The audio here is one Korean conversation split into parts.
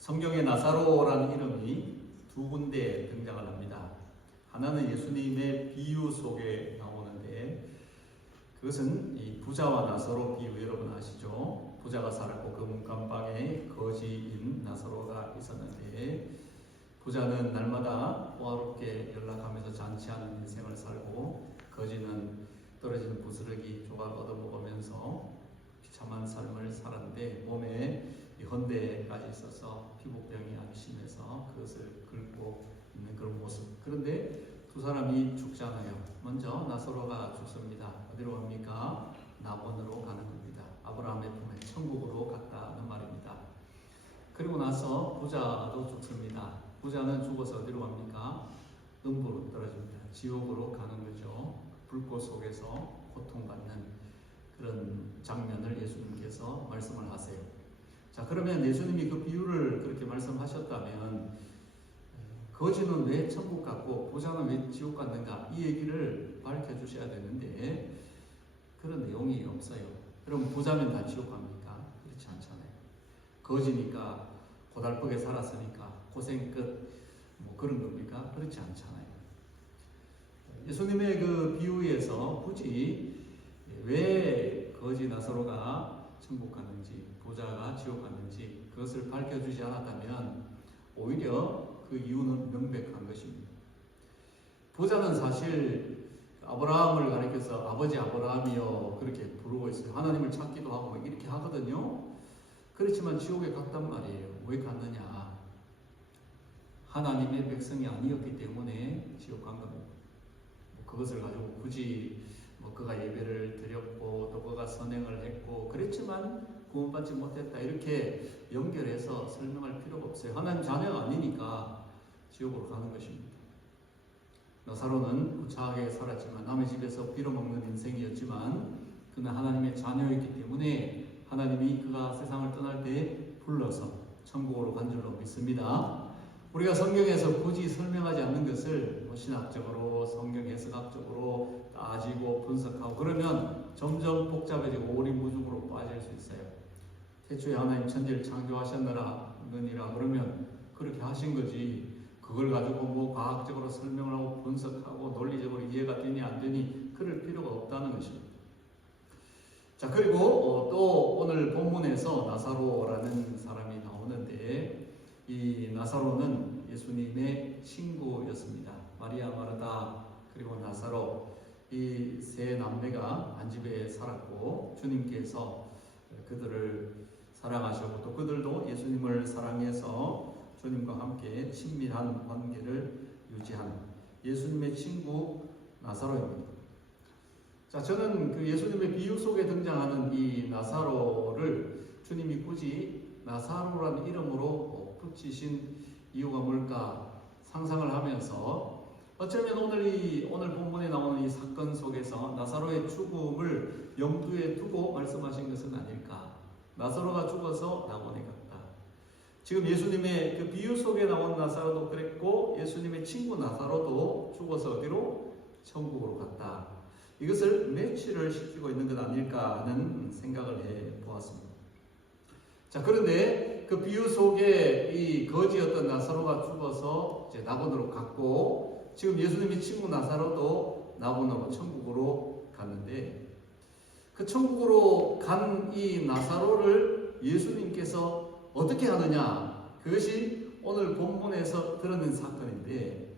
성경에 나사로라는 이름이 두 군데 등장을 합니다. 하나는 예수님의 비유 속에 나오는데 그것은 이 부자와 나사로 비유 여러분 아시죠? 부자가 살았고 그 문간방에 거지인 나사로가 있었는데 부자는 날마다 호화롭게 연락하면서 잔치하는 인생을 살고 거지는 떨어지는 부스러기 조각 얻어먹으면서 비참한 삶을 살았는데 몸에 헌대까지 있어서 피부병이 아주 심해서 그것을 긁고 있는 그런 모습. 그런데 두 사람이 죽잖아요. 먼저 나사로가 죽습니다. 어디로 갑니까? 낙원으로 가는 겁니다. 아브라함의 품에 천국으로 갔다는 말입니다. 그리고 나서 부자도 죽습니다. 부자는 죽어서 어디로 갑니까? 음부로 떨어집니다. 지옥으로 가는 거죠. 불꽃 속에서 고통받는 그런 장면을 예수님께서 말씀을 하세요. 자, 그러면 예수님이 그 비유를 그렇게 말씀하셨다면 거지는 왜 천국 갔고 부자는 왜 지옥 갔는가? 이 얘기를 밝혀주셔야 되는데 그런 내용이 없어요. 그럼 부자면 다 지옥 갑니까? 그렇지 않잖아요. 거지니까 고달프게 살았으니까 고생 끝 뭐 그런 겁니까? 그렇지 않잖아요. 예수님의 그 비유에서 굳이 왜 거지 나사로가 천국 갔는지 부자가 지옥 갔는지 그것을 밝혀주지 않았다면 오히려 그 이유는 명백한 것입니다. 부자는 사실 아브라함을 가리켜서 아버지 아브라함이여 그렇게 부르고 있어요. 하나님을 찾기도 하고 이렇게 하거든요. 그렇지만 지옥에 갔단 말이에요. 왜 갔느냐? 하나님의 백성이 아니었기 때문에 지옥 간 겁니다. 그것을 가지고 굳이 그가 예배를 드렸고 또 그가 선행을 했고 그랬지만 구원받지 못했다 이렇게 연결해서 설명할 필요가 없어요. 하나님 자녀가 아니니까 지옥으로 가는 것입니다. 나사로는 구차하게 살았지만 남의 집에서 빌어먹는 인생이었지만 그는 하나님의 자녀였기 때문에 하나님이 그가 세상을 떠날 때 불러서 천국으로 간 줄로 믿습니다. 우리가 성경에서 굳이 설명하지 않는 것을 신학적으로 성경 해석학적으로 따지고 분석하고 그러면 점점 복잡해지고 오리무중으로 빠질 수 있어요. 태초에 하나님 천지를 창조하셨느니라 그러면 그렇게 하신 거지 그걸 가지고 과학적으로 설명을 하고 분석하고 논리적으로 이해가 되니 안 되니 그럴 필요가 없다는 것입니다. 자, 그리고 또 오늘 본문에서 나사로라는 사람이 나오는데 이 나사로는 예수님의 친구였습니다. 마리아 마르다 그리고 나사로 이 세 남매가 한 집에 살았고 주님께서 그들을 사랑하셨고 또 그들도 예수님을 사랑해서 주님과 함께 친밀한 관계를 유지한 예수님의 친구 나사로입니다. 자, 저는 그 예수님의 비유 속에 등장하는 이 나사로를 주님이 굳이 나사로라는 이름으로 붙이신 이유가 뭘까 상상을 하면서 어쩌면 오늘 본문에 나오는 이 사건 속에서 나사로의 죽음을 염두에 두고 말씀하신 것은 아닐까. 나사로가 죽어서 낙원에 갔다. 지금 예수님의 그 비유 속에 나온 나사로도 그랬고 예수님의 친구 나사로도 죽어서 어디로? 천국으로 갔다. 이것을 매치를 시키고 있는 것 아닐까 하는 생각을 해보았습니다. 자, 그런데 그 비유 속에 이 거지였던 나사로가 죽어서 이제 낙원으로 갔고 지금 예수님의 친구 나사로도 낙원으로 천국으로 갔는데 그 천국으로 간 이 나사로를 예수님께서 어떻게 하느냐 그것이 오늘 본문에서 드러낸 사건인데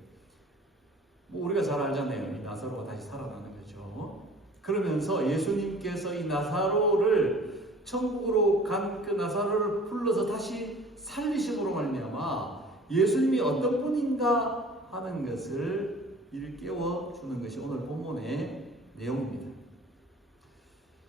우리가 잘 알잖아요. 이 나사로가 다시 살아나는 거죠. 그러면서 예수님께서 이 나사로를 천국으로 간 그 나사로를 불러서 다시 살리심으로 말미암아 예수님이 어떤 분인가 하는 것을 일깨워 주는 것이 오늘 본문의 내용입니다.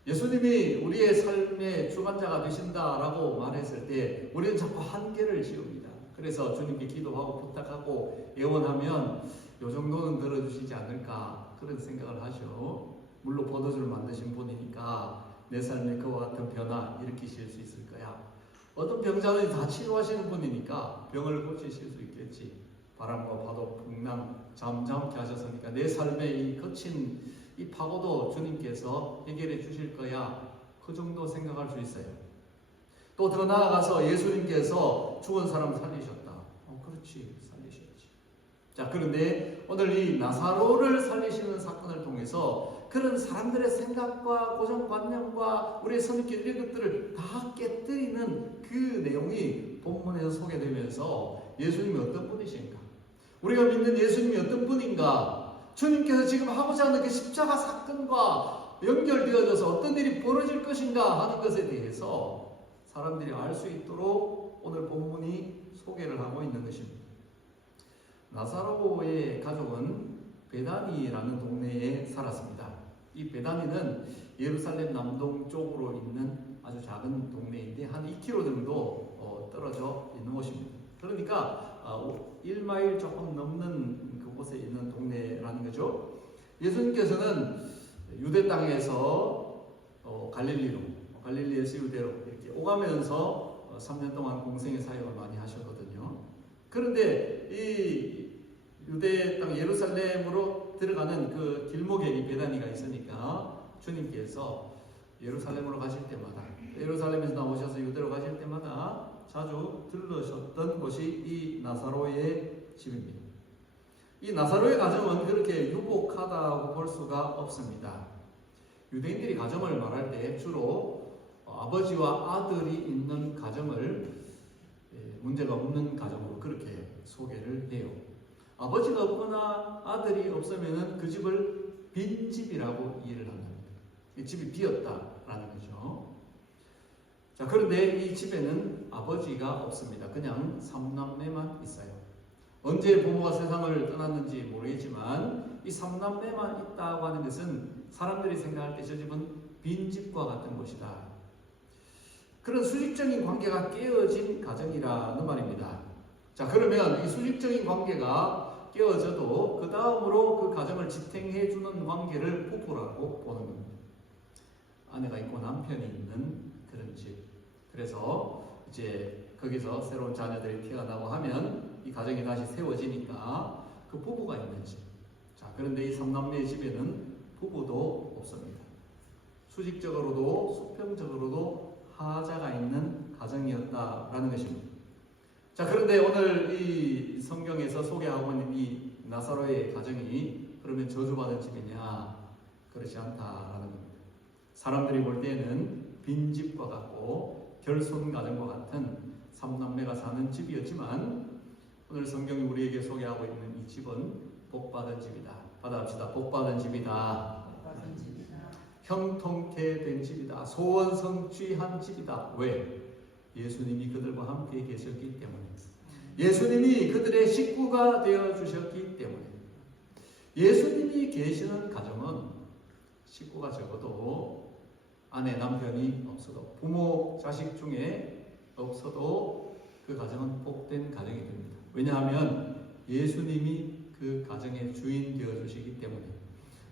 예수님이 우리의 삶의 주관자가 되신다라고 말했을 때 우리는 자꾸 한계를 지읍니다. 그래서 주님께 기도하고 부탁하고 애원하면 요 정도는 들어주시지 않을까 그런 생각을 하죠. 물로 포도주를 만드신 분이니까 내 삶에 그와 같은 변화 일으키실 수 있을 거야. 어떤 병자는 다 치료하시는 분이니까 병을 고치실 수 있겠지. 바람과 파도, 풍랑 잠잠케 하셨으니까 내 삶의 이 거친 이 파고도 주님께서 해결해 주실 거야. 그 정도 생각할 수 있어요. 또 더 나아가서 예수님께서 죽은 사람을 살리셨다. 그렇지, 살리셨지. 자, 그런데 오늘 이 나사로를 살리시는 사건을 통해서 그런 사람들의 생각과 고정관념과 우리의 선입견 이런 것들을 다 깨뜨리는 그 내용이 본문에서 소개되면서 예수님이 어떤 분이신가? 우리가 믿는 예수님이 어떤 분인가? 주님께서 지금 하고자 하는 그 십자가 사건과 연결되어져서 어떤 일이 벌어질 것인가 하는 것에 대해서 사람들이 알 수 있도록 오늘 본문이 소개를 하고 있는 것입니다. 나사로의 가족은 베다니라는 동네에 살았습니다. 이 베다니는 예루살렘 남동쪽으로 있는 아주 작은 동네인데 한 2km 정도 떨어져 있는 곳입니다. 그러니까 1마일 조금 넘는 그곳에 있는 동네라는 거죠. 예수님께서는 유대 땅에서 갈릴리에서 유대로 이렇게 오가면서 3년 동안 공생의 사역을 많이 하셨거든요. 그런데 이 유대 땅 예루살렘으로 들어가는 그 길목에 이 베다니가 있으니까 주님께서 예루살렘으로 가실 때마다, 예루살렘에서 나오셔서 유대로 가실 때마다 자주 들르셨던 곳이 이 나사로의 집입니다. 이 나사로의 가정은 그렇게 유복하다고 볼 수가 없습니다. 유대인들이 가정을 말할 때 주로 아버지와 아들이 있는 가정을 문제가 없는 가정으로 그렇게 소개를 해요. 아버지가 없거나 아들이 없으면 그 집을 빈집이라고 이해를 합니다. 이 집이 비었다라는 거죠. 자, 그런데 이 집에는 아버지가 없습니다. 그냥 3남매만 있어요. 언제 부모가 세상을 떠났는지 모르겠지만 이 3남매만 있다고 하는 것은 사람들이 생각할 때 저 집은 빈집과 같은 곳이다. 그런 수직적인 관계가 깨어진 가정이라는 말입니다. 자, 그러면 이 수직적인 관계가 깨어져도 그 다음으로 그 가정을 지탱해 주는 관계를 부부라고 보는 겁니다. 아내가 있고 남편이 있는 그런 집. 그래서 이제 거기서 새로운 자녀들이 태어나고 하면 이 가정이 다시 세워지니까 그 부부가 있는 집. 자, 그런데 이 3남매의 집에는 부부도 없습니다. 수직적으로도 수평적으로도 하자가 있는 가정이었다라는 것입니다. 자, 그런데 오늘 이 성경에서 소개하고 있는 이 나사로의 가정이 그러면 저주받은 집이냐? 그렇지 않다라는 겁니다. 사람들이 볼 때는 빈집과 같고 결손 가정과 같은 3남매가 사는 집이었지만 오늘 성경이 우리에게 소개하고 있는 이 집은 복받은 집이다. 받아합시다. 복받은 집이다. 형통케 된 집이다. 소원 성취한 집이다. 왜? 예수님이 그들과 함께 계셨기 때문에, 예수님이 그들의 식구가 되어 주셨기 때문에, 예수님이 계시는 가정은 식구가 적어도 아내 남편이 없어도 부모 자식 중에 없어도 그 가정은 복된 가정이 됩니다. 왜냐하면 예수님이 그 가정의 주인 되어 주시기 때문에.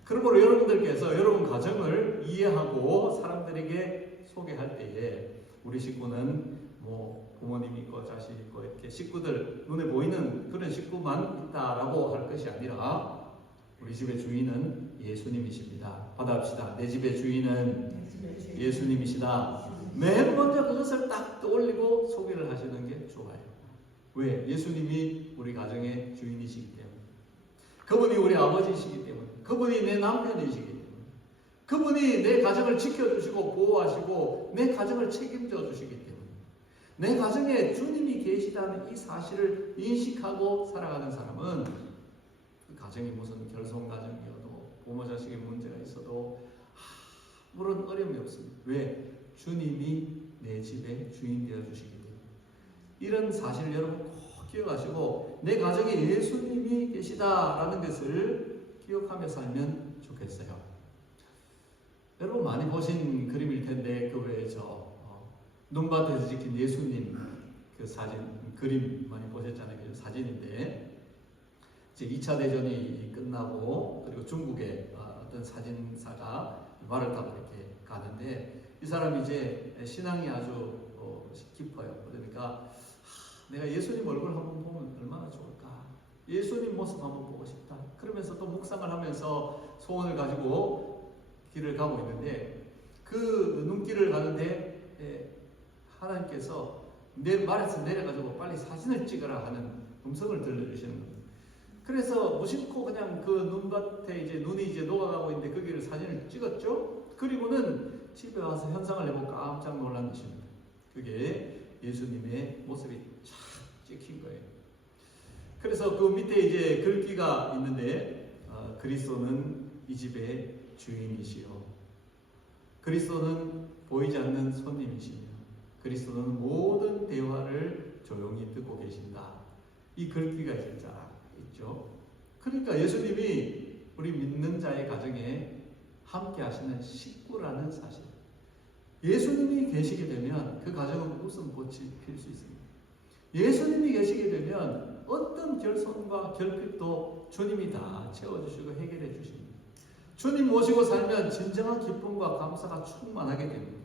그러므로 여러분들께서 여러분 가정을 이해하고 사람들에게 소개할 때에 우리 식구는 뭐 부모님 있고 자식 있고 이렇게 식구들 눈에 보이는 그런 식구만 있다라고 할 것이 아니라 우리 집의 주인은 예수님이십니다. 받아합시다. 내 집의 주인은 예수님이시다. 맨 먼저 그것을 딱 떠올리고 소개를 하시는 게 좋아요. 왜? 예수님이 우리 가정의 주인이시기 때문에, 그분이 우리 아버지이시기 때문에, 그분이 내 남편이시기 때문에, 그분이 내 가정을 지켜주시고 보호하시고 내 가정을 책임져 주시기 때문에, 내 가정에 주님이 계시다는 이 사실을 인식하고 살아가는 사람은 그 가정이 무슨 결손 가정이어도 부모 자식의 문제가 있어도 아무런 어려움이 없습니다. 왜? 주님이 내 집의 주인 되어 주시기 때문에. 이런 사실을 여러분 꼭 기억하시고 내 가정에 예수님이 계시다라는 것을 기억하며 살면 좋겠어요. 여러분 많이 보신 그림일 텐데 교회에 눈밭에서 찍힌 예수님 그 사진, 그림 많이 보셨잖아요. 그 사진인데 이제 2차 대전이 끝나고 그리고 중국에 어떤 사진사가 말을 타고 이렇게 가는데 이 사람이 이제 신앙이 아주 깊어요. 그러니까 내가 예수님 얼굴 한번 보면 얼마나 좋을까? 예수님 모습 한번 보고 싶다. 그러면서 또 묵상을 하면서 소원을 가지고 길을 가고 있는데 그 눈길을 가는데 하나님께서 내 말에서 내려가지고 빨리 사진을 찍어라 하는 음성을 들려주시는 겁니다. 그래서 무심코 그냥 그 눈밭에 이제 눈이 이제 녹아가고 있는데 거기를 사진을 찍었죠. 그리고는 집에 와서 현상을 내고 깜짝 놀란 것입니다. 그게 예수님의 모습이 쫙 찍힌 거예요. 그래서 그 밑에 이제 글귀가 있는데 그리스도는 이 집의 주인이시요, 그리스도는 보이지 않는 손님이시며, 그리스도는 모든 대화를 조용히 듣고 계신다. 이 글귀가 이제 쫙 있죠. 그러니까 예수님이 우리 믿는 자의 가정에 함께 하시는 식구라는 사실, 예수님이 계시게 되면 그 가정은 웃음꽃이 필 수 있습니다. 예수님이 계시게 되면 어떤 결손과 결핍도 주님이 다 채워주시고 해결해 주십니다. 주님 모시고 살면 진정한 기쁨과 감사가 충만하게 됩니다.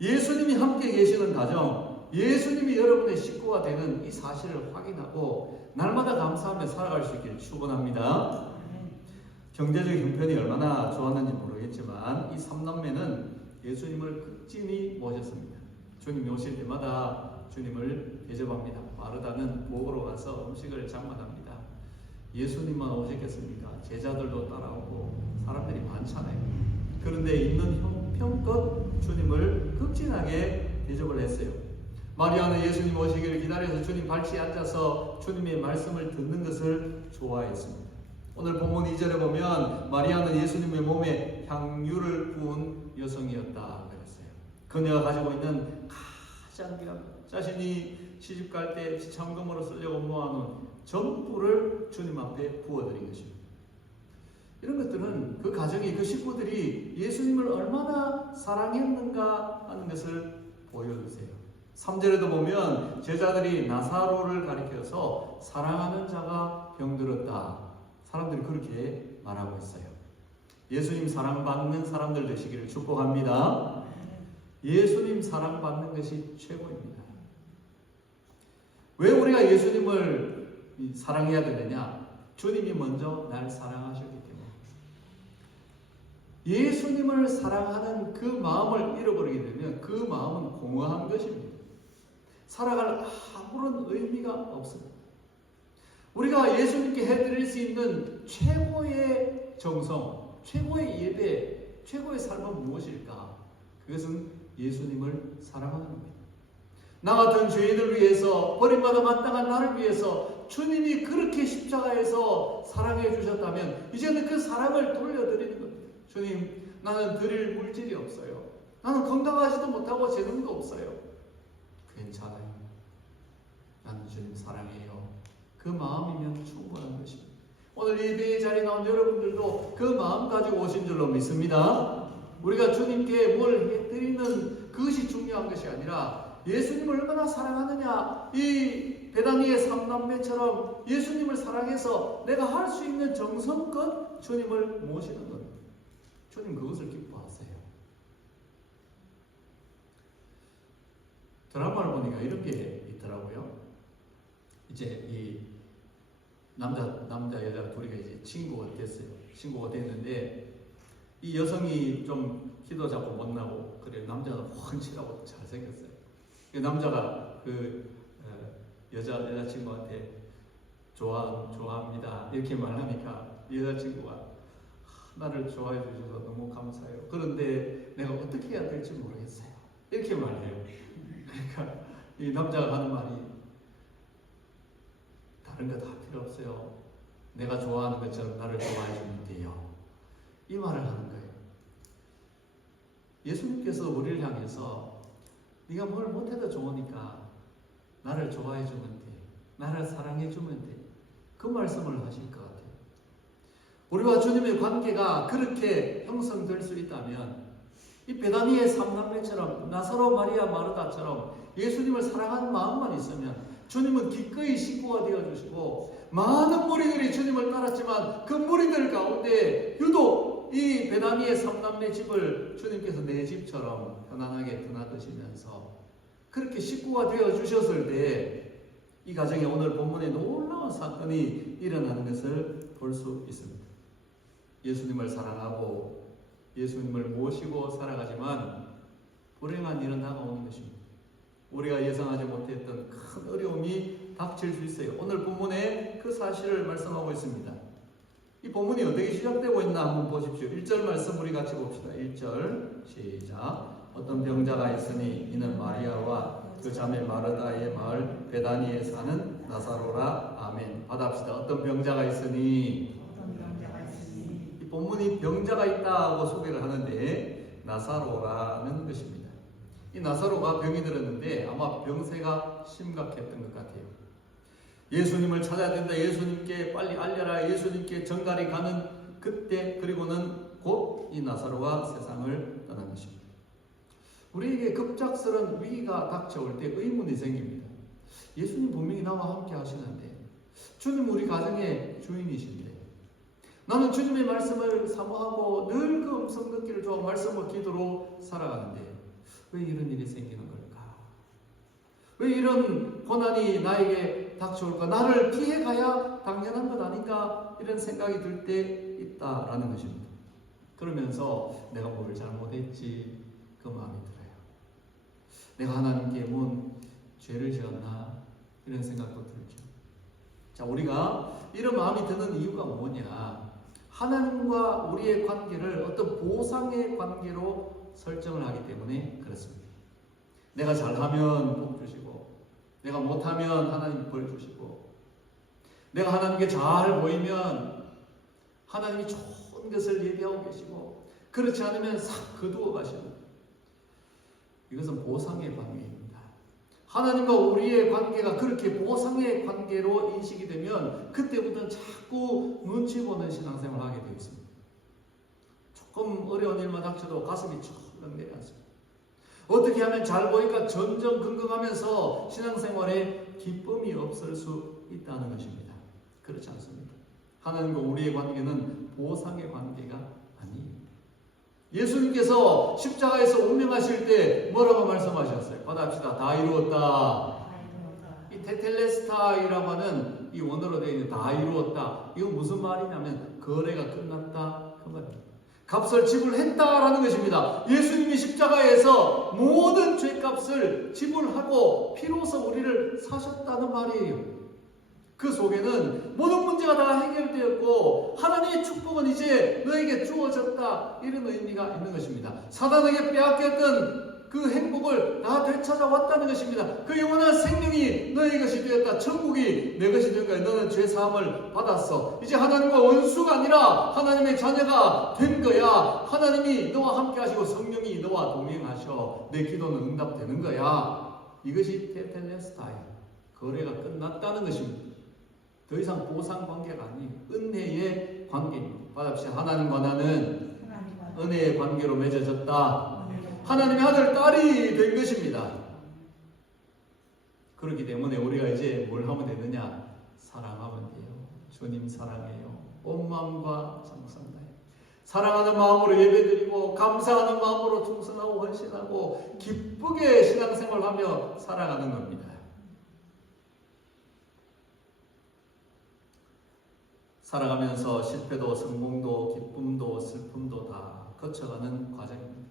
예수님이 함께 계시는 가정, 예수님이 여러분의 식구가 되는 이 사실을 확인하고 날마다 감사하며 살아갈 수 있기를 축원합니다. 경제적 형편이 얼마나 좋았는지 모르겠지만 이 삼남매는 예수님을 극진히 모셨습니다. 주님이 오실 때마다 주님을 대접합니다. 마르다는 부엌으로 가서 음식을 장만합니다. 예수님만 오셨겠습니까? 제자들도 따라오고 사람들이 많잖아요. 그런데 있는 형편껏 주님을 극진하게 대접을 했어요. 마리아는 예수님 오시기를 기다려서 주님 발치에 앉아서 주님의 말씀을 듣는 것을 좋아했습니다. 오늘 본문 2절에 보면 마리아는 예수님의 몸에 향유를 부은 여성이었다 그랬어요. 그녀가 가지고 있는 가장 자신이 시집갈 때 지참금으로 쓰려고 모아놓은 전부를 주님 앞에 부어드린 것입니다. 이런 것들은 그 가정이, 그 식구들이 예수님을 얼마나 사랑했는가 하는 것을 보여주세요. 3절에도 보면 제자들이 나사로를 가리켜서 사랑하는 자가 병들었다. 사람들이 그렇게 말하고 있어요. 예수님 사랑받는 사람들 되시기를 축복합니다. 예수님 사랑받는 것이 최고입니다. 왜 우리가 예수님을 사랑해야 되느냐? 주님이 먼저 날 사랑하셨기 때문에. 예수님을 사랑하는 그 마음을 잃어버리게 되면 그 마음은 공허한 것입니다. 살아갈 아무런 의미가 없습니다. 우리가 예수님께 해드릴 수 있는 최고의 정성, 최고의 예배, 최고의 삶은 무엇일까? 그것은 예수님을 사랑하는 겁니다. 나 같은 죄인을 위해서, 버림받아 마땅한 나를 위해서 주님이 그렇게 십자가에서 사랑해 주셨다면 이제는 그 사랑을 돌려드리는 겁니다. 주님, 나는 드릴 물질이 없어요. 나는 건강하지도 못하고 재능도 없어요. 괜찮아요. 나는 주님 사랑해요. 그 마음이면 충분한 것입니다. 오늘 예배의 자리에 나온 여러분들도 그 마음 가지고 오신 줄로 믿습니다. 우리가 주님께 뭘 해드리는 그것이 중요한 것이 아니라 예수님을 얼마나 사랑하느냐, 이 베다니의 삼남매처럼 예수님을 사랑해서 내가 할 수 있는 정성껏 주님을 모시는 것. 주님 그것을 기뻐하세요. 드라마를 보니까 이런 게 있더라고요. 이제 이 남자 여자 둘이가 이제 친구가 됐어요. 친구가 됐는데 이 여성이 좀 키도 작고 못나고 그래 남자가 훤칠하고 잘생겼어요. 남자가 그 여자친구한테 좋아합니다 이렇게 말하니까 여자친구가 나를 좋아해 주셔서 너무 감사해요. 그런데 내가 어떻게 해야 될지 모르겠어요. 이렇게 말해요. 그러니까 이 남자가 하는 말이 다른 거 다 필요 없어요. 내가 좋아하는 것처럼 나를 좋아해 주면 돼요. 이 말을 하는 거예요. 예수님께서 우리를 향해서 네가 뭘 못해도 좋으니까 나를 좋아해 주면 돼. 나를 사랑해 주면 돼. 그 말씀을 하실 것 같아요. 우리와 주님의 관계가 그렇게 형성될 수 있다면 이 베다니의 삼남매처럼 나사로 마리아 마르다처럼 예수님을 사랑하는 마음만 있으면 주님은 기꺼이 식구가 되어주시고 많은 무리들이 주님을 따랐지만 그 무리들 가운데 유독 이 베다니의 삼남매 집을 주님께서 내 집처럼 편안하게 드나드시면서 그렇게 식구가 되어주셨을 때 이 가정에 오늘 본문에 놀라운 사건이 일어나는 것을 볼 수 있습니다. 예수님을 사랑하고 예수님을 모시고 살아가지만 불행한 일은 다가오는 것입니다. 우리가 예상하지 못했던 큰 어려움이 닥칠 수 있어요. 오늘 본문에 그 사실을 말씀하고 있습니다. 이 본문이 어떻게 시작되고 있나 한번 보십시오. 1절 말씀 우리 같이 봅시다. 1절 시작. 어떤 병자가 있으니 이는 마리아와 그 자매 마르다의 마을 베다니에 사는 나사로라. 아멘. 받아봅시다. 어떤 병자가 있으니, 이 본문이 병자가 있다고 소개를 하는데 나사로라는 것입니다. 이 나사로가 병이 들었는데 아마 병세가 심각했던 것 같아요. 예수님을 찾아야 된다. 예수님께 빨리 알려라. 예수님께 전갈이 가는 그때, 그리고는 곧 이 나사로가 세상을 떠난 것입니다. 우리에게 급작스런 위기가 닥쳐올 때 의문이 생깁니다. 예수님 분명히 나와 함께 하시는데, 주님 우리 가정의 주인이신데, 나는 주님의 말씀을 사모하고 늘 그 음성 듣기를 좋아하고 말씀을 기도로 살아가는데 왜 이런 일이 생기는 걸까? 왜 이런 고난이 나에게 닥쳐올까? 나를 피해가야 당연한 것 아닌가? 이런 생각이 들 때 있다라는 것입니다. 그러면서 내가 뭘 잘못했지? 그 마음이 들어요. 내가 하나님께 뭔 죄를 지었나? 이런 생각도 들죠. 자, 우리가 이런 마음이 드는 이유가 뭐냐? 하나님과 우리의 관계를 어떤 보상의 관계로 설정을 하기 때문에 그렇습니다. 내가 잘하면 복 주시고, 내가 못하면 하나님 벌 주시고, 내가 하나님께 잘 보이면 하나님이 좋은 것을 예비하고 계시고, 그렇지 않으면 싹 거두어 가시는, 이것은 보상의 관계입니다. 하나님과 우리의 관계가 그렇게 보상의 관계로 인식이 되면 그때부터는 자꾸 눈치 보는 신앙생활을 하게 되어 있습니다. 조금 어려운 일만 닥쳐도 가슴이 철렁 내려앉습니다. 어떻게 하면 잘 보니까 점점 긍긍하면서 신앙생활에 기쁨이 없을 수 있다는 것입니다. 그렇지 않습니다. 하나님과 우리의 관계는 보상의 관계가 아니에요. 예수님께서 십자가에서 운명하실 때 뭐라고 말씀하셨어요? 받아봅시다. 다 이루었다. 이 테텔레스타이라고 하는 이 원어로 되어 있는 다 이루었다. 이거 무슨 말이냐면 거래가 끝났다 그 말입니다. 값을 지불했다라는 것입니다. 예수님이 십자가에서 모든 죄값을 지불하고 피로서 우리를 사셨다는 말이에요. 그 속에는 모든 문제가 다 해결되었고 하나님의 축복은 이제 너에게 주어졌다, 이런 의미가 있는 것입니다. 사단에게 빼앗겼던 그 행복을 다 되찾아왔다는 것입니다. 그 영원한 생명이 너의 것이 되었다. 천국이 내 것이 된 거야. 너는 죄사함을 받았어. 이제 하나님과 원수가 아니라 하나님의 자녀가 된 거야. 하나님이 너와 함께 하시고 성령이 너와 동행하셔. 내 기도는 응답되는 거야. 이것이 테텔레스타이, 거래가 끝났다는 것입니다. 더 이상 보상 관계가 아니에요. 은혜의 관계입니다. 받아봅시다. 하나님과 나는 은혜의 관계로 맺어졌다. 하나님의 아들, 딸이 된 것입니다. 그렇기 때문에 우리가 이제 뭘 하면 되느냐? 사랑하면 돼요. 주님 사랑해요. 온 마음과 정성 다해 사랑하는 마음으로 예배드리고 감사하는 마음으로 충성하고 헌신하고 기쁘게 신앙생활하며 살아가는 겁니다. 살아가면서 실패도 성공도 기쁨도 슬픔도 다 거쳐가는 과정입니다.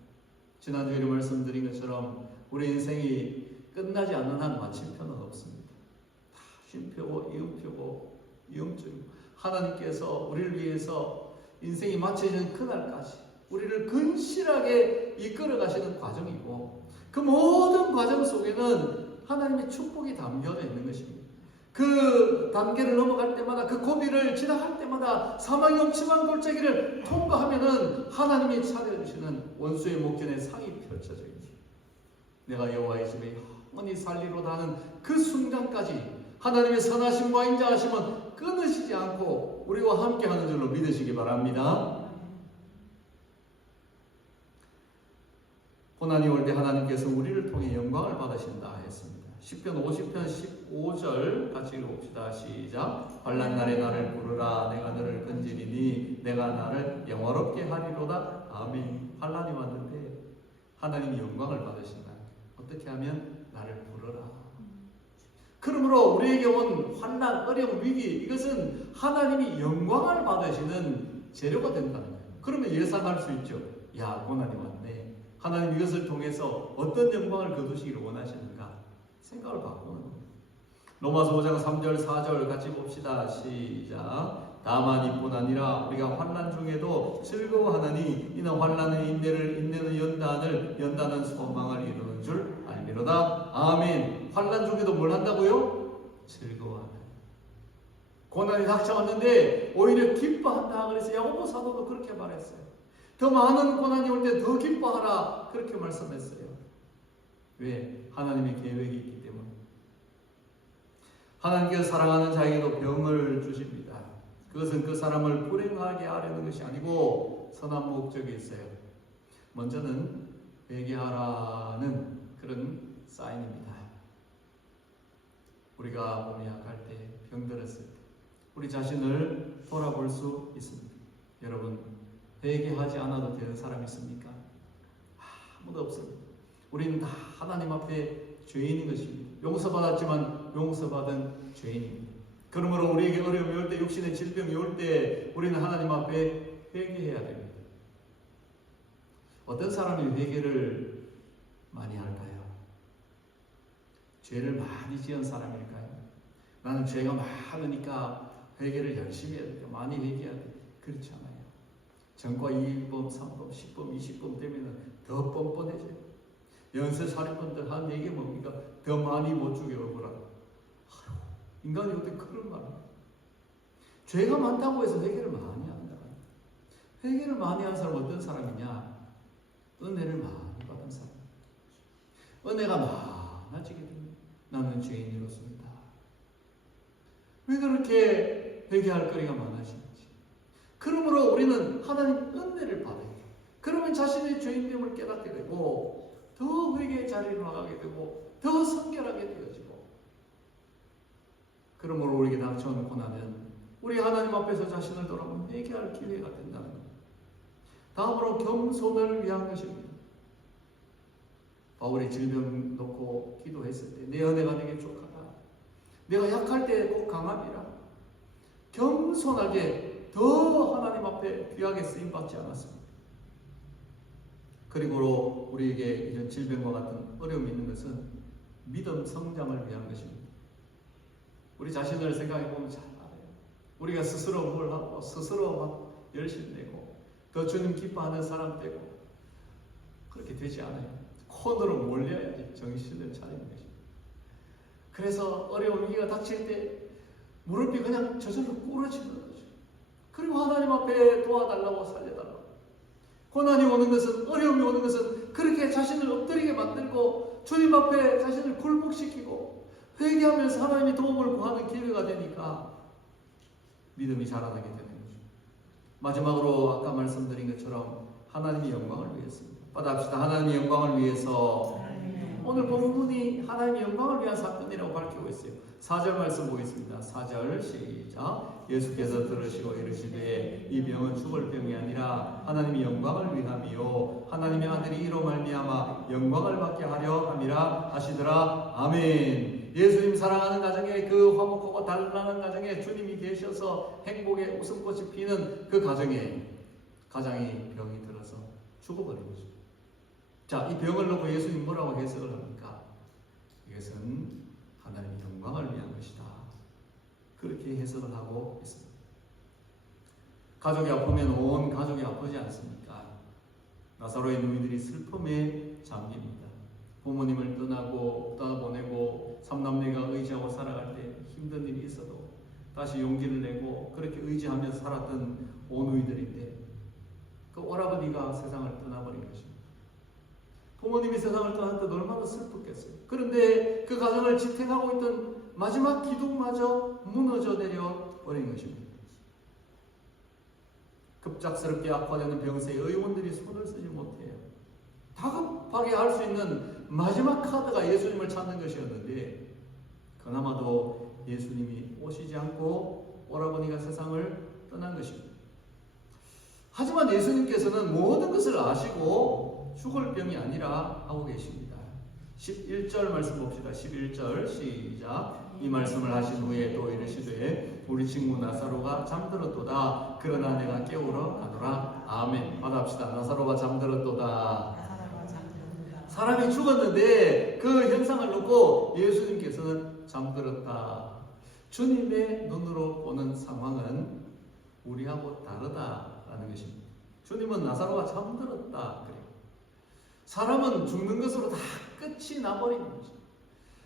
지난주에 말씀드린 것처럼 우리 인생이 끝나지 않는 한 마침표는 없습니다. 다 쉼표고 이음표고 이음줄이고 하나님께서 우리를 위해서 인생이 마쳐지는 그날까지 우리를 근실하게 이끌어 가시는 과정이고, 그 모든 과정 속에는 하나님의 축복이 담겨져 있는 것입니다. 그 단계를 넘어갈 때마다, 그 고비를 지나갈 때마다 사망의 엄침한 골짜기를 통과하면은 하나님이 차려주시는 원수의 목전에 상이 펼쳐져 있습니다. 내가 여호와의 집에 영원히 살리로다 하는 그 순간까지 하나님의 선하심과 인자하심은 끊으시지 않고 우리와 함께하는 줄로 믿으시기 바랍니다. 고난이 올 때 하나님께서 우리를 통해 영광을 받으신다 했습니다. 시편 50편 15절 같이 읽어봅시다. 시작. 환난 날에 나를 부르라. 내가 너를 건지리니 내가 나를 영화롭게 하리로다. 아멘. 환난이 왔는데 하나님이 영광을 받으신다. 어떻게 하면? 나를 부르라. 그러므로 우리에게 온 환난, 어려움, 위기, 이것은 하나님이 영광을 받으시는 재료가 된다는 거예요. 그러면 예상할 수 있죠. 야, 고난이 왔네. 하나님 이것을 통해서 어떤 영광을 거두시기를 원하시는가? 생각을 바꾸는 거예요. 로마서 5장 3절 4절 같이 봅시다. 시작. 다만 이뿐 아니라 우리가 환난 중에도 즐거워하나니 이는 환난의 인내를, 인내는 연단을, 연단은 소망을 이루는 줄 알미로다. 아멘. 환난 중에도 뭘 한다고요? 즐거워하나. 고난이 닥쳐왔는데 오히려 기뻐한다. 그래서 야고보 사도도 그렇게 말했어요. 더 많은 고난이 올 때 더 기뻐하라. 그렇게 말씀했어요. 왜? 하나님의 계획이 있기 때문에. 하나님께서 사랑하는 자에게도 병을 주십니다. 그것은 그 사람을 불행하게 하려는 것이 아니고 선한 목적이 있어요. 먼저는 회개하라는 그런 사인입니다. 우리가 몸이 약할 때, 병들었을 때 우리 자신을 돌아볼 수 있습니다. 여러분, 회개하지 않아도 되는 사람이 있습니까? 아무도 없습니다. 우리는 다 하나님 앞에 죄인인 것입니다. 용서받았지만 용서받은 죄인입니다. 그러므로 우리에게 어려움이 올 때, 육신의 질병이 올 때 우리는 하나님 앞에 회개해야 됩니다. 어떤 사람이 회개를 많이 할까요? 죄를 많이 지은 사람일까요? 나는 죄가 많으니까 회개를 열심히 해야 돼. 많이 회개해야 돼. 그렇지 않아요. 전과 2법, 3법, 10법, 20법 되면 더 뻔뻔해져요. 연쇄살인범들 한 얘기 뭡니까? 더 많이 못 죽여 억울하다. 인간이 어떻게 그런 말을 해요? 죄가 많다고 해서 회개를 많이 한다. 회개를 많이 한 사람은 어떤 사람이냐? 은혜를 많이 받은 사람. 은혜가 많아지게 됩니다. 나는 죄인이로습니다. 왜 그렇게 회개할 거리가 많아지는지. 그러므로 우리는 하나님 은혜를 받아야 돼요. 그러면 자신의 죄인됨을 깨닫게 되고 더 회개의 자리로 나가게 되고 더 성결하게 되어지고, 그러므로 우리에게 닥쳐오는 고난은 우리 하나님 앞에서 자신을 돌아보면 회개할 기회가 된다는 겁니다. 다음으로 겸손을 위한 것입니다. 바울이 질병 놓고 기도했을 때 내 은혜가 내게 족하다. 내가 약할 때 꼭 강함이라. 겸손하게 더 하나님 앞에 귀하게 쓰임받지 않았습니다. 그리고 우리에게 이런 질병과 같은 어려움이 있는 것은 믿음 성장을 위한 것입니다. 우리 자신을 생각해 보면 잘 알아요. 우리가 스스로 뭘 하고 스스로 막 열심히 내고 더 주님 기뻐하는 사람 되고 그렇게 되지 않아요. 코너로 몰려야지 정신을 차리는 것입니다. 그래서 어려운 위기가 닥칠 때 무릎이 그냥 저절로 꿇어지는 거죠. 그리고 하나님 앞에 도와달라고 살려달라고. 고난이 오는 것은, 어려움이 오는 것은 그렇게 자신을 엎드리게 만들고 주님 앞에 자신을 굴복시키고 회개하면서 하나님의 도움을 구하는 기회가 되니까 믿음이 자라나게 되는 거죠. 마지막으로 아까 말씀드린 것처럼 하나님의 영광을 위해서입니다. 받아합시다. 하나님의 영광을 위해서. 오늘 본문이 하나님의 영광을 위한 사건이라고 밝히고 있어요. 4절 말씀 보겠습니다. 4절 시작. 예수께서 들으시고 이르시되 이 병은 죽을 병이 아니라 하나님의 영광을 위함이요 하나님의 아들이 이로 말미암아 영광을 받게 하려 함이라 하시더라. 아멘. 예수님 사랑하는 가정에, 그 화목하고 단란한 가정에 주님이 계셔서 행복의 웃음꽃이 피는 그 가정이 병이 들어서 죽어버린 거죠. 자, 이 병을 놓고 예수님 뭐라고 해석을 합니까? 이것은 하나님의 영광을 위한 것이다. 그렇게 해석을 하고 있습니다. 가족이 아프면 온 가족이 아프지 않습니까? 나사로의 누이들이 슬픔에 잠깁니다. 부모님을 떠나보내고 삼남매가 의지하고 살아갈 때 힘든 일이 있어도 다시 용기를 내고 그렇게 의지하면서 살았던 오누이들인데 그 오라버니가 세상을 떠나버린 것입니다. 부모님이 세상을 떠날 때 얼마나 슬펐겠어요. 그런데 그 가정을 지탱하고 있던 마지막 기둥마저 무너져 내려 버린 것입니다. 급작스럽게 악화되는 병세에 의원들이 손을 쓰지 못해요. 다급하게 할 수 있는 마지막 카드가 예수님을 찾는 것이었는데 그나마도 예수님이 오시지 않고 오라버니가 세상을 떠난 것입니다. 하지만 예수님께서는 모든 것을 아시고 죽을 병이 아니라 하고 계십니다. 11절 말씀 봅시다. 11절 시작. 이 말씀을 하신 후에 또 이르시되 우리 친구 나사로가 잠들었도다. 그러나 내가 깨우러 가노라. 아멘. 받아합시다. 나사로가 잠들었도다. 사람이 죽었는데 그 형상을 놓고 예수님께서는 잠들었다. 주님의 눈으로 보는 상황은 우리하고 다르다라는 것입니다. 주님은 나사로가 잠들었다 그래요. 사람은 죽는 것으로 다 끝이 나버리는 것입니다.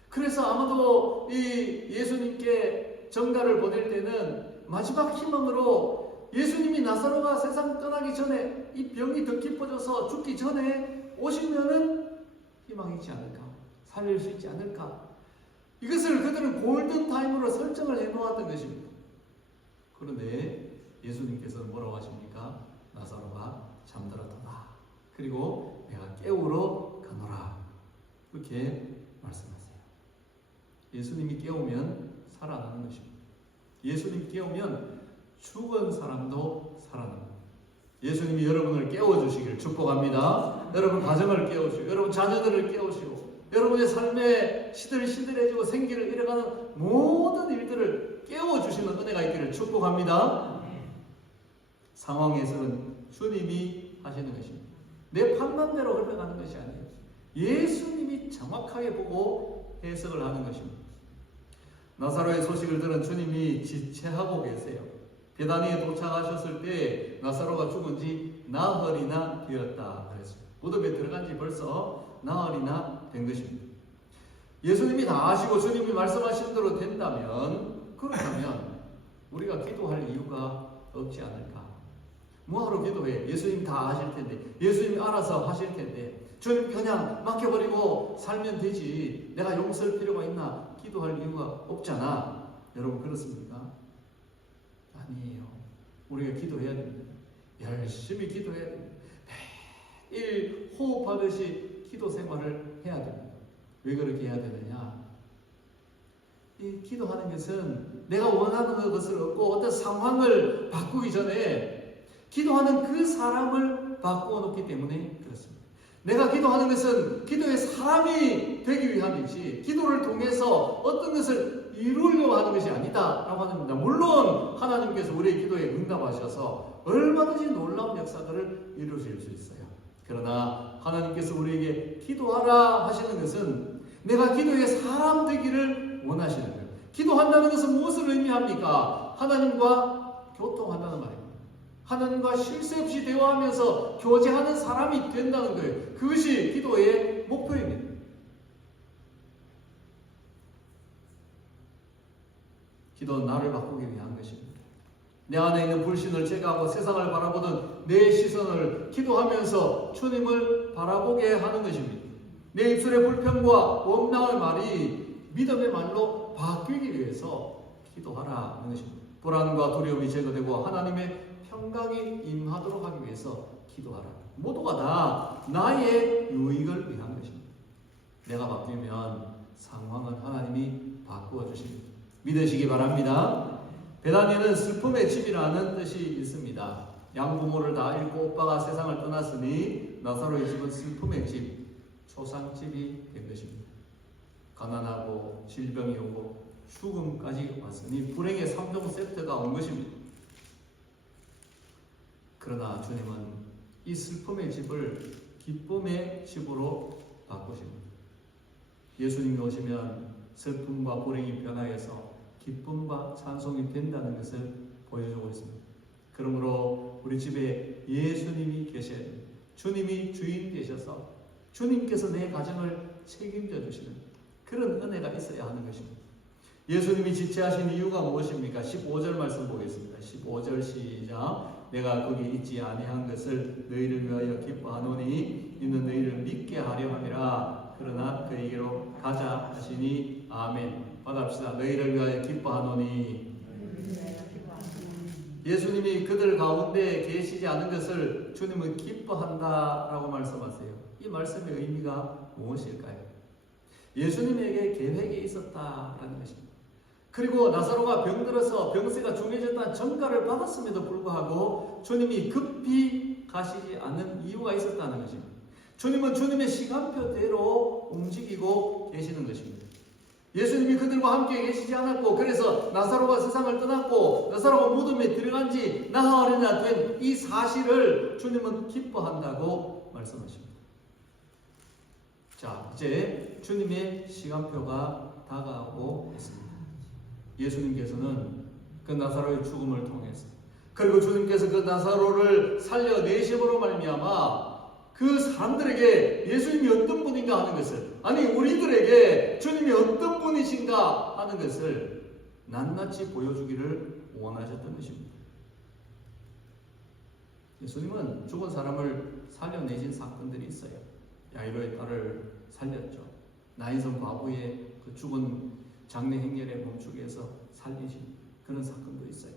그래서 아마도 이 예수님께 전가를 보낼 때는 마지막 희망으로 예수님이 나사로가 세상 떠나기 전에 이 병이 더 깊어져서 죽기 전에 오시면은 희망이 있지 않을까? 살릴 수 있지 않을까? 이것을 그들은 골든타임으로 설정을 해놓았던 것입니다. 그런데 예수님께서는 뭐라고 하십니까? 나사로가 잠들었다. 그리고 내가 깨우러 가노라. 그렇게 말씀하세요. 예수님이 깨우면 살아나는 것입니다. 예수님 깨우면 죽은 사람도 살아납니다. 예수님이 여러분을 깨워주시기를 축복합니다. 여러분 가정을 깨우시고 여러분 자녀들을 깨우시고 여러분의 삶에 시들시들해지고 생기를 잃어가는 모든 일들을 깨워주시는 은혜가 있기를 축복합니다. 상황에서는 주님이 하시는 것입니다. 내 판단대로 흘러가는 것이 아니에요. 예수님이 정확하게 보고 해석을 하는 것입니다. 나사로의 소식을 들은 주님이 지체하고 계세요. 베다니에 도착하셨을 때 나사로가 죽은 지 나흘이나 되었다 그랬어요. 무덤에 들어간 지 벌써 나흘이나 된 것입니다. 예수님이 다 아시고 주님이 말씀하신 대로 된다면, 그렇다면 우리가 기도할 이유가 없지 않을까? 뭐하러 기도해? 예수님 다 아실 텐데, 예수님이 알아서 하실 텐데, 주님 그냥 맡겨버리고 살면 되지, 내가 용서할 필요가 있나? 기도할 이유가 없잖아. 여러분 그렇습니까? 아니에요. 우리가 기도해야 됩니다. 열심히 기도해야 됩니다. 매일 호흡하듯이 기도 생활을 해야 됩니다. 왜 그렇게 해야 되느냐? 이 기도하는 것은 내가 원하는 것을 얻고 어떤 상황을 바꾸기 전에 기도하는 그 사람을 바꾸어 놓기 때문에 그렇습니다. 내가 기도하는 것은 기도의 사람이 되기 위함이지 기도를 통해서 어떤 것을 이루려고 하는 것이 아니다 라고 합니다. 물론 하나님께서 우리의 기도에 응답하셔서 얼마든지 놀라운 역사들을 이루실 수 있어요. 그러나 하나님께서 우리에게 기도하라 하시는 것은 내가 기도의 사람 되기를 원하시는 거예요. 기도한다는 것은 무엇을 의미합니까? 하나님과 교통한다는 말입니다. 하나님과 쉴 새 없이 대화하면서 교제하는 사람이 된다는 거예요. 그것이 기도의 목표입니다. 기도는 나를 바꾸기 위한 것입니다. 내 안에 있는 불신을 제거하고 세상을 바라보던 내 시선을 기도하면서 주님을 바라보게 하는 것입니다. 내 입술의 불평과 원망의 말이 믿음의 말로 바뀌기 위해서 기도하라 하는 것입니다. 불안과 두려움이 제거되고 하나님의 평강이 임하도록 하기 위해서 기도하라. 모두가 다 나의 유익을 위한 것입니다. 내가 바뀌면 상황은 하나님이 바꾸어 주십니다. 믿으시기 바랍니다. 베다니는 슬픔의 집이라는 뜻이 있습니다. 양부모를 다 잃고 오빠가 세상을 떠났으니 나사로의 집은 슬픔의 집, 초상집이 된 것입니다. 가난하고 질병이 오고 죽음까지 왔으니 불행의 3종 세트가 온 것입니다. 그러나 주님은 이 슬픔의 집을 기쁨의 집으로 바꾸십니다. 예수님이 오시면 슬픔과 불행이 변화해서 기쁨과 찬송이 된다는 것을 보여주고 있습니다. 그러므로 우리 집에 예수님이 계셔야 됩니다. 주님이 주인 되셔서 주님께서 내 가정을 책임져 주시는 그런 은혜가 있어야 하는 것입니다. 예수님이 지체하신 이유가 무엇입니까? 15절 말씀 보겠습니다. 15절 시작. 내가 거기 있지 아니한 것을 너희를 위하여 기뻐하노니 이는 너희를 믿게 하려 함이라. 그러나 그에게로 가자 하시니 아멘. 받합시다. 너희를 위하여 기뻐하노니. 예수님이 그들 가운데 계시지 않은 것을 주님은 기뻐한다라고 말씀하세요. 이 말씀의 의미가 무엇일까요? 예수님에게 계획이 있었다라는 것입니다. 그리고 나사로가 병들어서 병세가 중해졌다는 전가를 받았음에도 불구하고 주님이 급히 가시지 않는 이유가 있었다는 것입니다. 주님은 주님의 시간표대로 움직이고 계시는 것입니다. 예수님이 그들과 함께 계시지 않았고 그래서 나사로가 세상을 떠났고 나사로가 무덤에 들어간 지 나흘이나 된 이 사실을 주님은 기뻐한다고 말씀하십니다. 자, 이제 주님의 시간표가 다가오고 있습니다. 예수님께서는 그 나사로의 죽음을 통해서, 그리고 주님께서 그 나사로를 살려내심으로 말미암아 그 사람들에게 예수님이 어떤 분인가 하는 것을, 아니 우리들에게 주님이 어떤 분이신가 하는 것을 낱낱이 보여주기를 원하셨던 것입니다. 예수님은 죽은 사람을 살려내신 사건들이 있어요. 야이로의 딸을 살렸죠. 나인성 과부의 그 죽은 장례 행렬에 멈추게 해서 살리신 그런 사건도 있어요.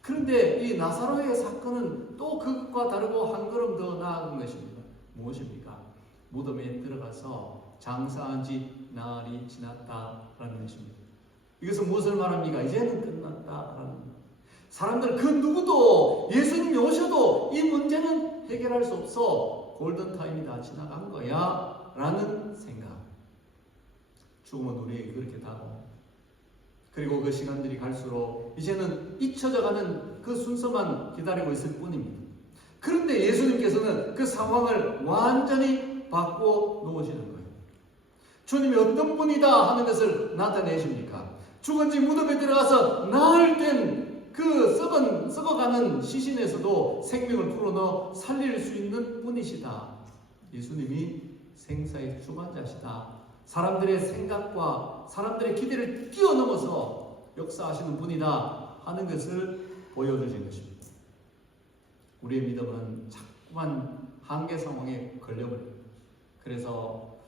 그런데 이 나사로의 사건은 또 그것과 다르고 한 걸음 더 나아간 것입니다. 무엇입니까? 무덤에 들어가서 장사한 지 나흘이 지났다라는 것입니다. 이것은 무엇을 말합니까? 이제는 끝났다라는 겁니다. 사람들 그 누구도 예수님이 오셔도 이 문제는 해결할 수 없어. 골든타임이 다 지나간 거야 라는 생각. 죽음은 우리에게 그렇게 다가옵니다. 그리고 그 시간들이 갈수록 이제는 잊혀져가는 그 순서만 기다리고 있을 뿐입니다. 그런데 예수님께서는 그 상황을 완전히 바꿔 놓으시는 거예요. 주님이 어떤 분이다 하는 것을 나타내십니까? 죽은 지 무덤에 들어가서 나흘 된 그 썩어가는 시신에서도 생명을 불어넣어 살릴 수 있는 분이시다. 예수님이 생사의 주관자시다. 사람들의 생각과 사람들의 기대를 뛰어넘어서 역사하시는 분이다 하는 것을 보여주신 것입니다. 우리의 믿음은 자꾸만 한계 상황에 걸려버립니다. 그래서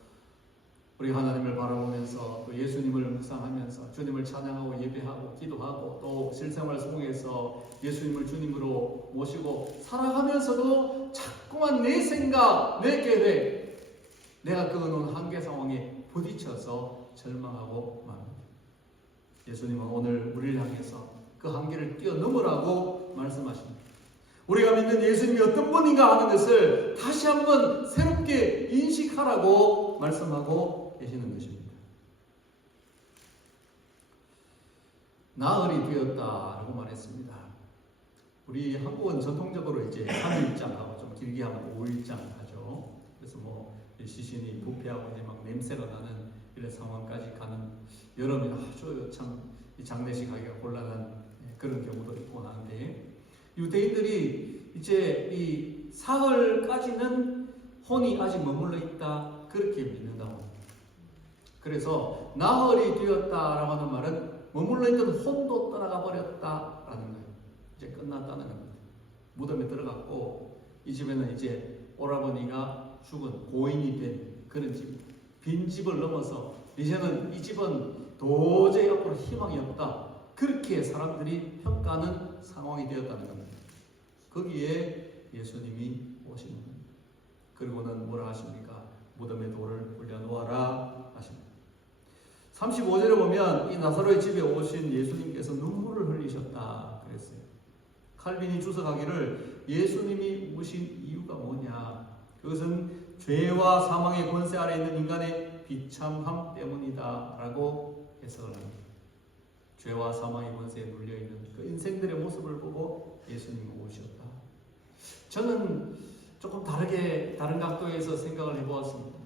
우리 하나님을 바라보면서 또 예수님을 묵상하면서 주님을 찬양하고 예배하고 기도하고 또 실생활 속에서 예수님을 주님으로 모시고 살아가면서도 자꾸만 내 생각, 내 계획, 내가 그어놓은 한계 상황에 부딪혀서 절망하고 맙니다. 예수님은 오늘 우리를 향해서 그 한계를 뛰어넘으라고 말씀하십니다. 우리가 믿는 예수님이 어떤 분인가 하는 것을 다시 한번 새롭게 인식하라고 말씀하고 계시는 것입니다. 나흘이 되었다라고 말했습니다. 우리 한국은 전통적으로 이제 3일장하고 좀 길게 하면 5일장 하죠. 그래서 뭐 시신이 부패하고 이제 막 냄새가 나는 이런 상황까지 가는 여름에 아주 참 이 장례식 하기가 곤란한 그런 경우도 있고 하는데, 유대인들이 이제 이 사흘까지는 혼이 아직 머물러 있다 그렇게 믿는다고 합니다. 그래서 나흘이 되었다라고 하는 말은 머물러 있던 혼도 떠나가 버렸다라는 거예요. 이제 끝났다는 겁니다. 무덤에 들어갔고 이 집에는 이제 오라버니가 죽은 고인이 된 그런 집, 빈 집을 넘어서 이제는 이 집은 도저히 앞으로 희망이 없다. 그렇게 사람들이 평가하는 상황이 되었다는 겁니다. 거기에 예수님이 오시는 겁니다. 그리고는 뭐라 하십니까? 무덤에 돌을 올려놓아라 하십니다. 35절에 보면 이 나사로의 집에 오신 예수님께서 눈물을 흘리셨다 그랬어요. 칼빈이 주석하기를 예수님이 우신 이유가 뭐냐? 그것은 죄와 사망의 권세 아래 있는 인간의 비참함 때문이다 라고 해석을 합니다. 죄와 사망의 권세에 눌려있는 그 인생들의 모습을 보고 예수님이 오셨다. 저는 조금 다른 각도에서 생각을 해보았습니다.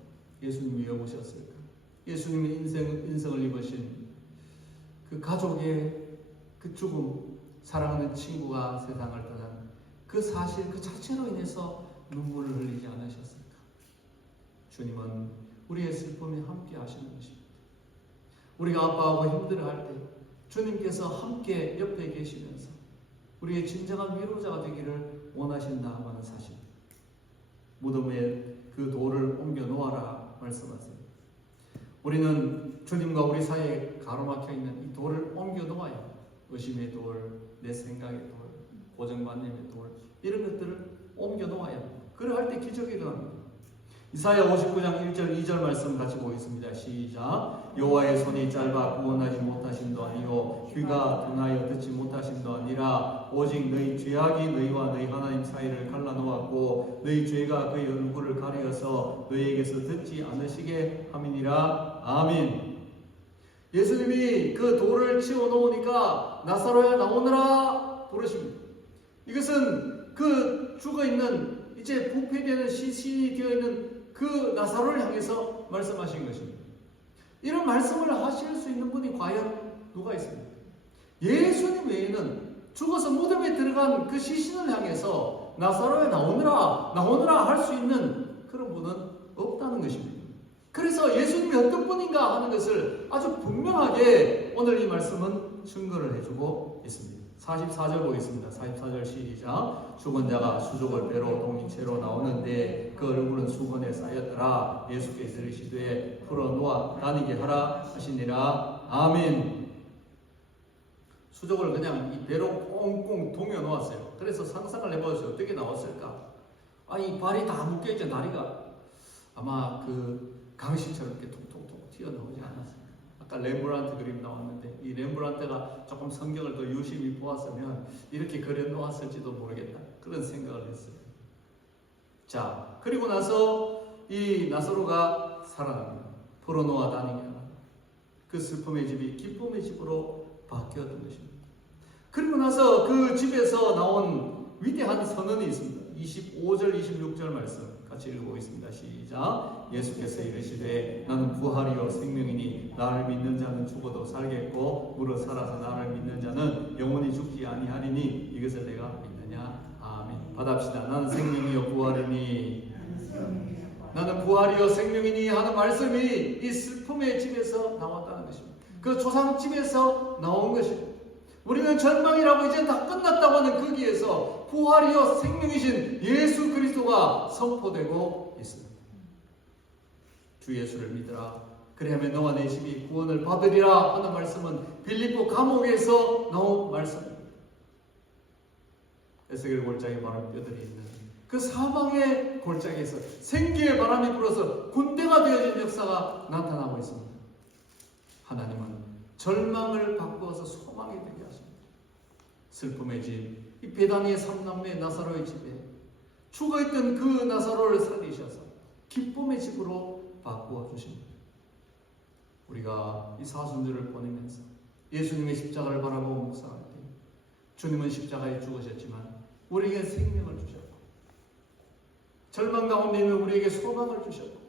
예수님이 왜 오셨을까? 예수님이 인생을 입으신 그 가족의 그 죽음, 사랑하는 친구가 세상을 떠난 그 사실 그 자체로 인해서 눈물을 흘리지 않으셨을까? 주님은 우리의 슬픔에 함께 하시는 것입니다. 우리가 아파하고 힘들어할 때 주님께서 함께 옆에 계시면서 우리의 진정한 위로자가 되기를 원하신다 하는 사실. 무덤에 그 돌을 옮겨 놓아라 말씀하세요. 우리는 주님과 우리 사이에 가로막혀 있는 이 돌을 옮겨 놓아야 의심의 돌, 내 생각의 돌, 고정관념의 돌, 이런 것들을 옮겨 놓아야 그럴 때 기적이 일어납니다. 이사야 59장 1절 2절 말씀 같이 보겠습니다. 시작. 여호와의 손이 짧아 구원하지 못하심도 아니요 귀가 둔하여 듣지 못하심도 아니라 오직 너희 죄악이 너희와 너희 하나님 사이를 갈라놓았고 너희 죄가 그의 얼굴을 가리어서 너희에게서 듣지 않으시게 함이니라. 아멘. 예수님이 그 돌을 치워 놓으니까 나사로야 나오너라 부르십니다. 이것은 그 죽어있는 이제 부패되는 시신이 되어있는 그 나사로를 향해서 말씀하신 것입니다. 이런 말씀을 하실 수 있는 분이 과연 누가 있습니까? 예수님 외에는 죽어서 무덤에 들어간 그 시신을 향해서 나사로에 나오느라 할 수 있는 그런 분은 없다는 것입니다. 그래서 예수님이 어떤 분인가 하는 것을 아주 분명하게 오늘 이 말씀은 증거를 해주고 있습니다. 44절 보겠습니다. 44절 시작. 죽은 자가 수족을 배로 동이채로 나오는데 그 얼굴은 수건에 쌓였더라. 예수께서 이르시되 풀어놓아 다니게 하라 하시니라. 아멘. 수족을 그냥 이 배로 꽁꽁 동여 놓았어요. 그래서 상상을 해보세요. 어떻게 나왔을까? 이 발이 다 묶여있죠. 다리가 아마 그 강식처럼 이렇게 톡톡톡 튀어나오지 않았어요. 아까 렘브란트 그림 나왔는데 이 렘브란트가 조금 성경을 더 유심히 보았으면 이렇게 그려놓았을지도 모르겠다. 그런 생각을 했어요. 자, 그리고 나서 이 나사로가 살아납니다. 풀어놓아 다니게 하라. 그 슬픔의 집이 기쁨의 집으로 바뀌었던 것입니다. 그리고 나서 그 집에서 나온 위대한 선언이 있습니다. 25절, 26절 말씀 같이 읽어보겠습니다. 시작. 예수께서 이르시되 나는 부활이요 생명이니 나를 믿는 자는 죽어도 살겠고 무릇 살아서 나를 믿는 자는 영원히 죽지 아니하리니 이것을 내가 믿느냐. 아멘. 받합시다. 나는 생명이요 부활이니 나는 부활이요 생명이니 하는 말씀이 이 슬픔의 집에서 나왔다는 것입니다. 그 조상집에서 나온 것입니다. 우리는 절망이라고 이제 다 끝났다고 하는 거기에서 부활이요 생명이신 예수 그리스도가 선포되고 있습니다. 주 예수를 믿으라. 그리하면 너와 내 집이 구원을 받으리라 하는 말씀은 빌립보 감옥에서 나온 말씀입니다. 에스겔 골짜기 바로 뼈들이 있는 그 사망의 골짜기에서 생기의 바람이 불어서 군대가 되어진 역사가 나타나고 있습니다. 하나님은 절망을 바꾸어서 소망이 되게 하십니다. 슬픔의 집, 이 베다니의 삼남매 나사로의 집에 죽어있던 그 나사로를 살리셔서 기쁨의 집으로 바꾸어 주십니다. 우리가 이 사순절을 보내면서 예수님의 십자가를 바라보고 묵상할 때 주님은 십자가에 죽으셨지만 우리에게 생명을 주셨고 절망 가운데 있는 우리에게 소망을 주셨고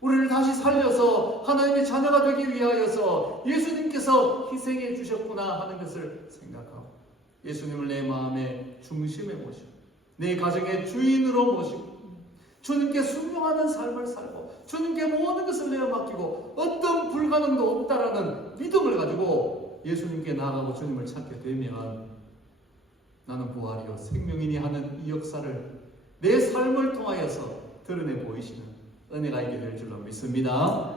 우리를 다시 살려서 하나님의 자녀가 되기 위하여서 예수님께서 희생해 주셨구나 하는 것을 생각하고 예수님을 내 마음의 중심에 모시고 내 가정의 주인으로 모시고 주님께 순종하는 삶을 살고 주님께 모든 것을 내어 맡기고 어떤 불가능도 없다라는 믿음을 가지고 예수님께 나아가고 주님을 찾게 되면 나는 부활이요 생명이니 하는 이 역사를 내 삶을 통하여서 드러내 보이시는 은혜가 있게 될 줄로 믿습니다.